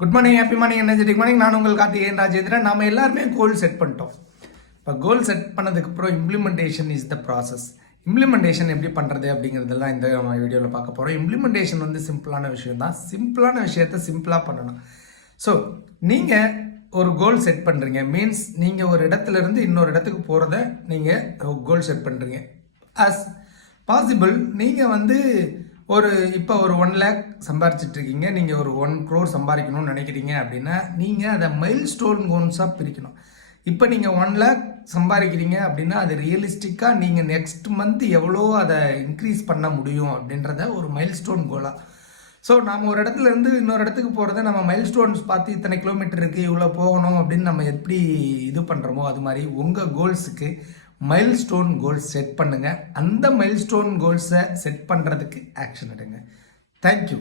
Good morning, happy morning, energetic morning. நான் உங்கள் கார்த்திகேயன் ராஜேந்திரன். நாம எல்லாருமே கோல் செட் பண்ணிட்டோம். இப்போ கோல் செட் பண்ணதுக்கு அப்புறம் implementation is the process. Implementation எப்படி பண்ணுறது அப்படிங்கிறதெல்லாம் இந்த வீடியோவில் பார்க்க போகிறோம். இம்ப்ளிமெண்டேஷன் வந்து சிம்பிளான விஷயம் தான். சிம்பிளான விஷயத்த சிம்பிளாக பண்ணணும். ஸோ நீங்கள் ஒரு கோல் செட் பண்ணுறீங்க மீன்ஸ் நீங்கள் ஒரு இடத்துல இருந்து இன்னொரு இடத்துக்கு போகிறத நீங்கள் கோல் செட் பண்ணுறீங்க. அஸ் பாசிபிள் நீங்கள் வந்து இப்போ ஒரு 1 lakh சம்பாரிச்சிட்டு இருக்கீங்க, நீங்கள் ஒரு 1 crore சம்பாதிக்கணும்னு நினைக்கிறீங்க அப்படின்னா நீங்கள் அதை மைல் ஸ்டோன் கோல்ஸாக பிரிக்கணும். இப்போ நீங்கள் 1 lakh சம்பாதிக்கிறீங்க அப்படின்னா அது ரியலிஸ்டிக்காக நீங்கள் நெக்ஸ்ட் மந்த் எவ்வளோ அதை இன்க்ரீஸ் பண்ண முடியும் அப்படின்றத ஒரு மைல் ஸ்டோன் கோலாக. ஸோ நம்ம ஒரு இடத்துல இருந்து இன்னொரு இடத்துக்கு போகிறத நம்ம மைல் ஸ்டோன்ஸ் பார்த்து இத்தனை கிலோமீட்டர் இருக்குது இவ்வளோ போகணும் அப்படின்னு நம்ம எப்படி இது பண்ணுறோமோ அது மாதிரி உங்கள் கோல்ஸுக்கு மைல் ஸ்டோன் கோல்ஸ் செட் பண்ணுங்கள். அந்த மைல் ஸ்டோன் கோல்ஸை செட் பண்ணுறதுக்கு ஆக்ஷன் எடுங்க. தேங்க்யூ.